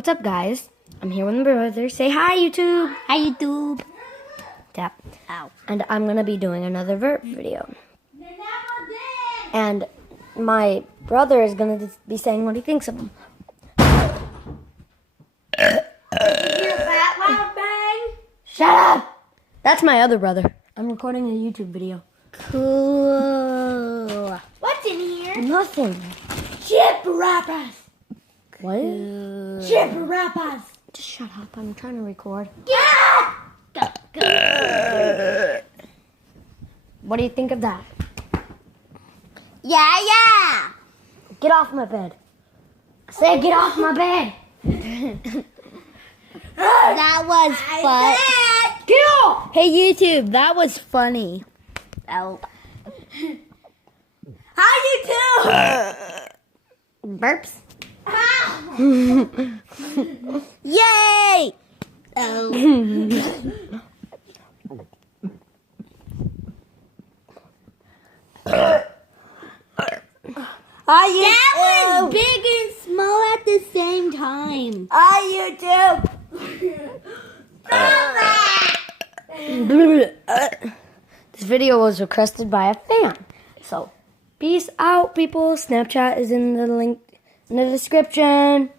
What's up, guys? I'm here with my brother. Say hi, YouTube. Hi, YouTube. Tap. Ow. And I'm gonna be doing another Burp video. And my brother is gonna be saying what he thinks of them. Shut up! That's my other brother. I'm recording a YouTube video. Cool. What's in here? Nothing. Chip rappers. What? Chip rappers. Just shut up. I'm trying to record. Yeah! What do you think of that? Yeah. Get off my bed. I said get off my bed. That was fun. Get off! Hey, YouTube, that was funny. Ow. How you do? Burps. Yay! Oh. That was big and small at the same time. Hi, YouTube. This video was requested by a fan. So, peace out, people. Snapchat is in the link in the description.